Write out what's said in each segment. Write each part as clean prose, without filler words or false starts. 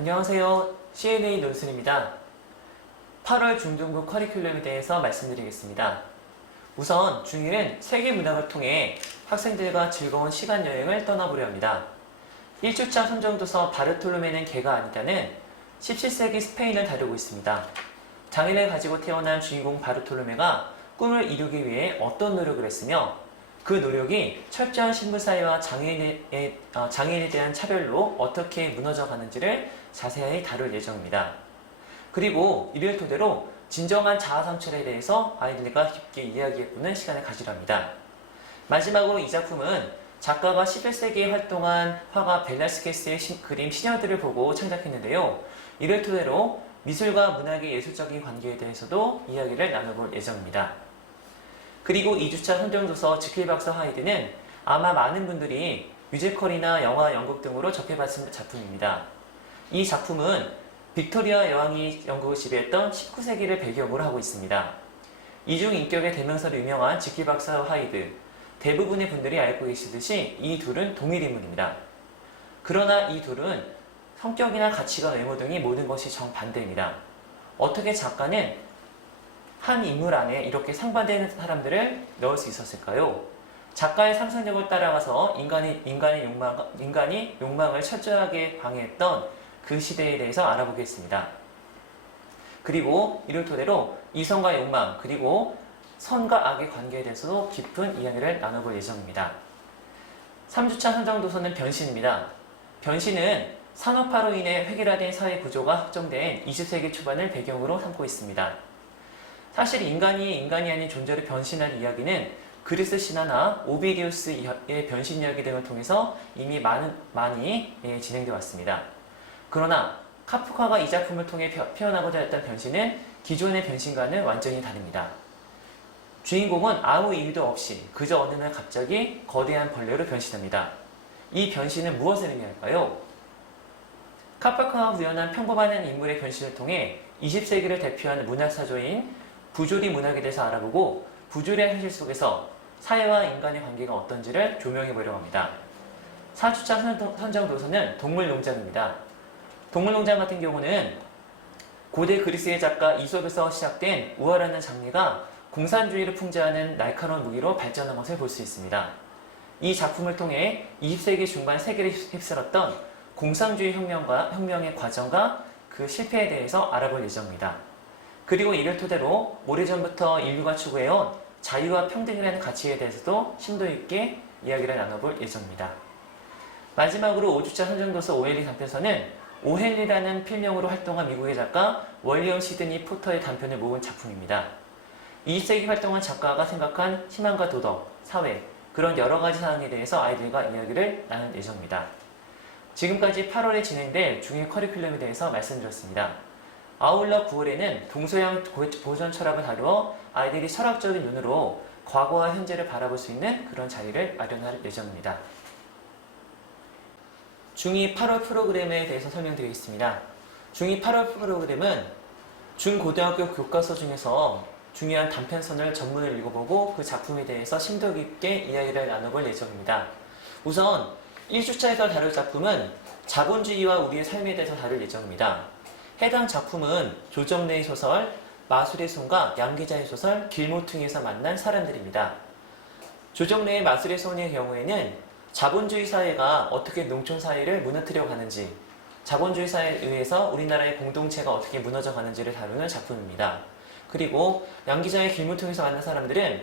안녕하세요. CNA 논술입니다. 8월 중등부 커리큘럼에 대해서 말씀드리겠습니다. 우선 중1은 세계문학을 통해 학생들과 즐거운 시간여행을 떠나보려 합니다. 1주차 선정도서 바르톨로메는 개가 아니다는 17세기 스페인을 다루고 있습니다. 장인을 가지고 태어난 주인공 바르톨로메가 꿈을 이루기 위해 어떤 노력을 했으며 그 노력이 철저한 신분사회와 장애인에 대한 차별로 어떻게 무너져 가는지를 자세히 다룰 예정입니다. 그리고 이를 토대로 진정한 자아 성찰에 대해서 아이들과 깊게 이야기해보는 시간을 가지려 합니다. 마지막으로 이 작품은 작가가 11세기에 활동한 화가 벨라스케스의 그림 시녀들을 보고 창작했는데요. 이를 토대로 미술과 문학의 예술적인 관계에 대해서도 이야기를 나눠볼 예정입니다. 그리고 2주차 선정도서 지킬박사 하이드는 아마 많은 분들이 뮤지컬이나 영화, 연극 등으로 접해봤을 작품입니다. 이 작품은 빅토리아 여왕이 영국을 지배했던 19세기를 배경으로 하고 있습니다. 이중 인격의 대명사로 유명한 지킬박사 하이드, 대부분의 분들이 알고 계시듯이 이 둘은 동일 인물입니다. 그러나 이 둘은 성격이나 가치관, 외모 등이 모든 것이 정반대입니다. 어떻게 작가는 한 인물 안에 이렇게 상반되는 사람들을 넣을 수 있었을까요? 작가의 상상력을 따라가서 인간이 욕망을 철저하게 방해했던 그 시대에 대해서 알아보겠습니다. 그리고 이를 토대로 이성과 욕망, 그리고 선과 악의 관계에 대해서도 깊은 이야기를 나눠볼 예정입니다. 3주차 선정도서는 변신입니다. 변신은 산업화로 인해 획일화된 사회 구조가 확정된 20세기 초반을 배경으로 삼고 있습니다. 사실 인간이 아닌 존재로 변신한 이야기는 그리스 신화나 오비디우스의 변신 이야기 등을 통해서 이미 많이 진행되어 왔습니다. 그러나 카프카가 이 작품을 통해 표현하고자 했던 변신은 기존의 변신과는 완전히 다릅니다. 주인공은 아무 이유도 없이 그저 어느 날 갑자기 거대한 벌레로 변신합니다. 이 변신은 무엇을 의미할까요? 카프카가 구현한 평범한 인물의 변신을 통해 20세기를 대표하는 문학사조인 부조리 문학에 대해서 알아보고 부조리의 현실 속에서 사회와 인간의 관계가 어떤지를 조명해 보려고 합니다. 4주차 선정도서는 동물농장입니다. 동물농장 같은 경우는 고대 그리스의 작가 이솝에서 시작된 우화라는 장르가 공산주의를 풍자하는 날카로운 무기로 발전한 것을 볼 수 있습니다. 이 작품을 통해 20세기 중반 세계를 휩쓸었던 공산주의 혁명의 과정과 그 실패에 대해서 알아볼 예정입니다. 그리고 이를 토대로 오래전부터 인류가 추구해온 자유와 평등이라는 가치에 대해서도 심도 있게 이야기를 나눠볼 예정입니다. 마지막으로 5주차 선정도서 오헨리 단편서는 오헨리라는 필명으로 활동한 미국의 작가 월리엄 시드니 포터의 단편을 모은 작품입니다. 20세기 활동한 작가가 생각한 희망과 도덕, 사회, 그런 여러 가지 사항에 대해서 아이들과 이야기를 나눌 예정입니다. 지금까지 8월에 진행될 중1 커리큘럼에 대해서 말씀드렸습니다. 아울러 9월에는 동서양 보전 철학을 다루어 아이들이 철학적인 눈으로 과거와 현재를 바라볼 수 있는 그런 자리를 마련할 예정입니다. 중2 8월 프로그램에 대해서 설명드리겠습니다. 중2 8월 프로그램은 중고등학교 교과서 중에서 중요한 단편선을 전문을 읽어보고 그 작품에 대해서 심도 깊게 이야기를 나눠볼 예정입니다. 우선 1주차에서 다룰 작품은 자본주의와 우리의 삶에 대해서 다룰 예정입니다. 해당 작품은 조정래의 소설, 마술의 손과 양기자의 소설, 길모퉁이에서 만난 사람들입니다. 조정래의 마술의 손의 경우에는 자본주의 사회가 어떻게 농촌 사회를 무너뜨려 가는지, 자본주의 사회에 의해서 우리나라의 공동체가 어떻게 무너져 가는지를 다루는 작품입니다. 그리고 양기자의 길모퉁이에서 만난 사람들은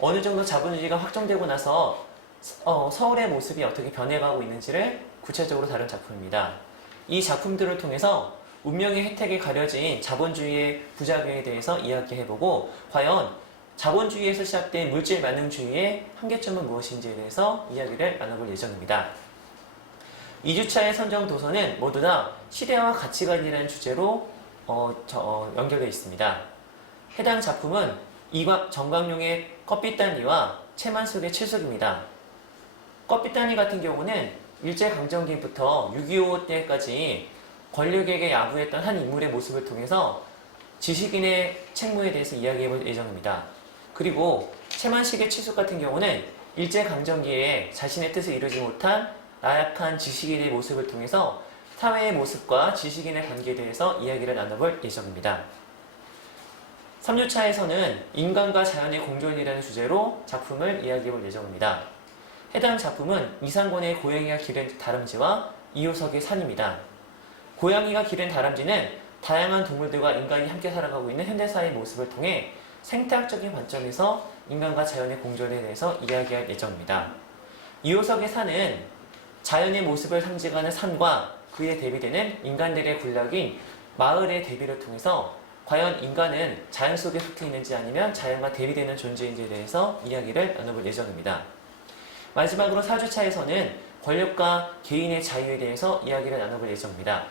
어느 정도 자본주의가 확정되고 나서 서울의 모습이 어떻게 변해가고 있는지를 구체적으로 다룬 작품입니다. 이 작품들을 통해서 운명의 혜택에 가려진 자본주의의 부작용에 대해서 이야기해보고 과연 자본주의에서 시작된 물질 만능주의의 한계점은 무엇인지에 대해서 이야기를 나눠볼 예정입니다. 2주차의 선정 도서는 모두 다 시대와 가치관이라는 주제로 연결되어 있습니다. 해당 작품은 정광용의 껍빗단이와 채만숙의 칠숙입니다. 껍빗단이 같은 경우는 일제강점기부터 6.25 때까지 권력에게 야구했던 한 인물의 모습을 통해서 지식인의 책무에 대해서 이야기해볼 예정입니다. 그리고 채만식의 칠숙 같은 경우는 일제강점기에 자신의 뜻을 이루지 못한 나약한 지식인의 모습을 통해서 사회의 모습과 지식인의 관계에 대해서 이야기를 나눠볼 예정입니다. 3주차에서는 인간과 자연의 공존이라는 주제로 작품을 이야기해볼 예정입니다. 해당 작품은 이상곤의 고양이가 기른 다람쥐와 이효석의 산입니다. 고양이가 기른 다람쥐는 다양한 동물들과 인간이 함께 살아가고 있는 현대사회의 모습을 통해 생태학적인 관점에서 인간과 자연의 공존에 대해서 이야기할 예정입니다. 이효석의 산은 자연의 모습을 상징하는 산과 그에 대비되는 인간들의 군락인 마을의 대비를 통해서 과연 인간은 자연 속에 속해 있는지 아니면 자연과 대비되는 존재인지에 대해서 이야기를 나눠볼 예정입니다. 마지막으로 4주차에서는 권력과 개인의 자유에 대해서 이야기를 나눠볼 예정입니다.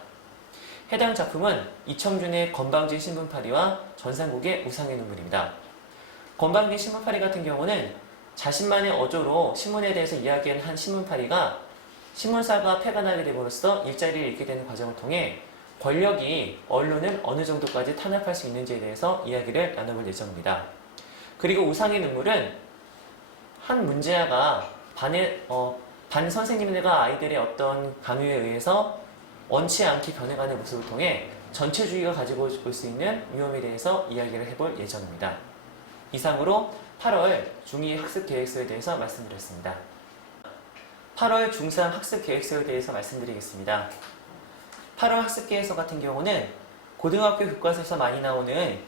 해당 작품은 이청준의 건방진 신분파리와 전상국의 우상의 눈물입니다. 건방진 신분파리 같은 경우는 자신만의 어조로 신문에 대해서 이야기하는 한 신문파리가 신문사가 폐가 나게 됨으로써 일자리를 잃게 되는 과정을 통해 권력이 언론을 어느 정도까지 탄압할 수 있는지에 대해서 이야기를 나눠볼 예정입니다. 그리고 우상의 눈물은 한 문제아가 반 선생님들과 아이들의 어떤 강요에 의해서 원치 않게 변해가는 모습을 통해 전체주의가 가지고 올 수 있는 위험에 대해서 이야기를 해볼 예정입니다. 이상으로 8월 중2 학습계획서에 대해서 말씀드렸습니다. 8월 중3 학습계획서에 대해서 말씀드리겠습니다. 8월 학습계획서 같은 경우는 고등학교 교과서에서 많이 나오는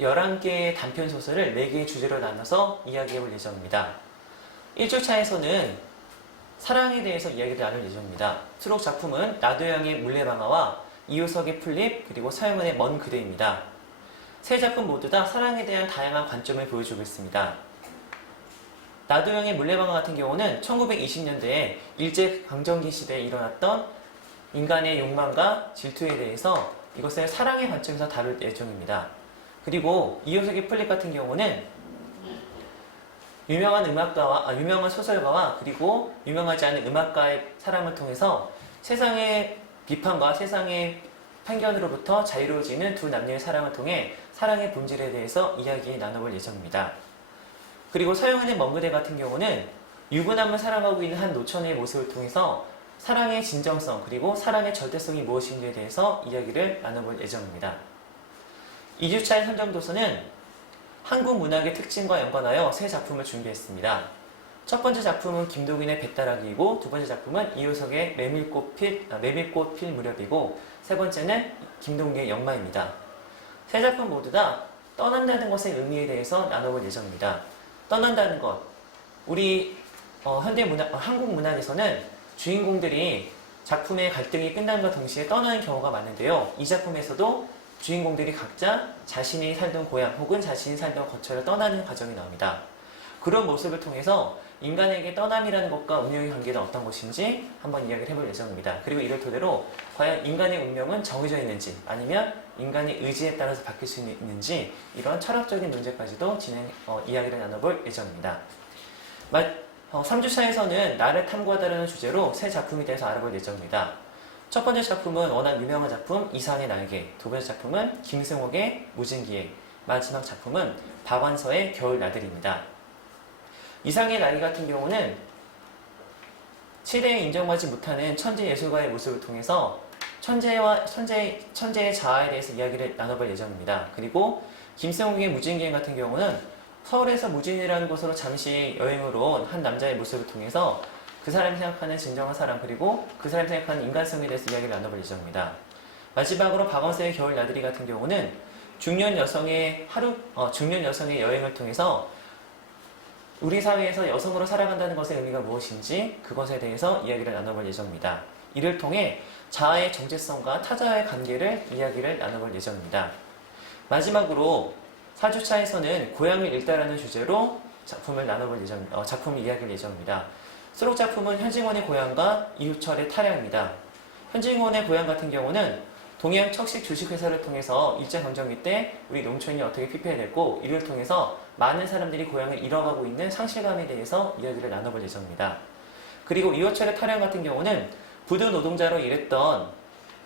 11개의 단편소설을 4개의 주제로 나눠서 이야기해볼 예정입니다. 1주차에서는 사랑에 대해서 이야기를 나눌 예정입니다. 수록 작품은 나도양의 물레방아와 이효석의 풀립 그리고 서영은의 먼 그대입니다. 세 작품 모두 다 사랑에 대한 다양한 관점을 보여주고 있습니다. 나도양의 물레방아 같은 경우는 1920년대에 일제강점기 시대에 일어났던 인간의 욕망과 질투에 대해서 이것을 사랑의 관점에서 다룰 예정입니다. 그리고 이효석의 풀립 같은 경우는 유명한 소설가와 그리고 유명하지 않은 음악가의 사람을 통해서 세상의 비판과 세상의 편견으로부터 자유로워지는 두 남녀의 사랑을 통해 사랑의 본질에 대해서 이야기 나눠볼 예정입니다. 그리고 서영은의 먼 그대 같은 경우는 유부남을 사랑하고 있는 한 노처녀의 모습을 통해서 사랑의 진정성 그리고 사랑의 절대성이 무엇인지에 대해서 이야기를 나눠볼 예정입니다. 2주차의 선정도서는 한국 문학의 특징과 연관하여 세 작품을 준비했습니다. 첫 번째 작품은 김도균의 배따라기이고 두 번째 작품은 이효석의 메밀꽃 필 무렵이고 세 번째는 김동기의 역마입니다. 세 작품 모두 다 떠난다는 것의 의미에 대해서 나눠볼 예정입니다. 떠난다는 것, 우리 한국 문학에서는 주인공들이 작품의 갈등이 끝남과 동시에 떠나는 경우가 많은데요. 이 작품에서도 주인공들이 각자 자신이 살던 고향 혹은 자신이 살던 거처를 떠나는 과정이 나옵니다. 그런 모습을 통해서 인간에게 떠남이라는 것과 운명의 관계는 어떤 것인지 한번 이야기를 해볼 예정입니다. 그리고 이를 토대로 과연 인간의 운명은 정해져 있는지 아니면 인간의 의지에 따라서 바뀔 수 있는지 이런 철학적인 문제까지도 이야기를 나눠볼 예정입니다. 3주차에서는 나를 탐구하다라는 주제로 세 작품에 대해서 알아볼 예정입니다. 첫 번째 작품은 워낙 유명한 작품 이상의 날개, 두 번째 작품은 김승옥의 무진기행, 마지막 작품은 박완서의 겨울 나들이입니다. 이상의 날개 같은 경우는 시대에 인정받지 못하는 천재 예술가의 모습을 통해서 천재의 자아에 대해서 이야기를 나눠볼 예정입니다. 그리고 김승옥의 무진기행 같은 경우는 서울에서 무진이라는 곳으로 잠시 여행으로 온 한 남자의 모습을 통해서 그 사람이 생각하는 진정한 사람 그리고 그 사람이 생각하는 인간성에 대해서 이야기를 나눠볼 예정입니다. 마지막으로 박원서의 겨울 나들이 같은 경우는 중년 여성의 여행을 통해서 우리 사회에서 여성으로 살아간다는 것의 의미가 무엇인지 그것에 대해서 이야기를 나눠볼 예정입니다. 이를 통해 자아의 정체성과 타자와의 관계를 이야기를 나눠볼 예정입니다. 마지막으로 4주차에서는 고향을 읽다라는 주제로 작품을 이야기할 예정입니다. 수록 작품은 현징원의 고향과 이유철의 타령입니다. 현징원의 고향 같은 경우는 동해안 척식 주식회사를 통해서 일제강점기 때 우리 농촌이 어떻게 피폐해냈고 이를 통해서 많은 사람들이 고향을 잃어가고 있는 상실감에 대해서 이야기를 나눠볼 예정입니다. 그리고 이호철의 타령 같은 경우는 부두 노동자로 일했던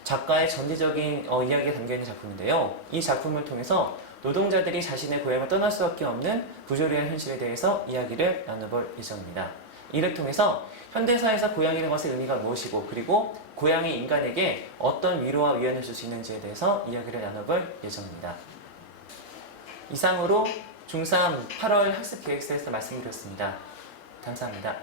작가의 전체적인 이야기가 담겨있는 작품인데요. 이 작품을 통해서 노동자들이 자신의 고향을 떠날 수밖에 없는 부조리한 현실에 대해서 이야기를 나눠볼 예정입니다. 이를 통해서 현대사에서 고양이라는 것의 의미가 무엇이고 그리고 고양이 인간에게 어떤 위로와 위안을 줄 수 있는지에 대해서 이야기를 나눠볼 예정입니다. 이상으로 중3 8월 학습계획서에서 말씀드렸습니다. 감사합니다.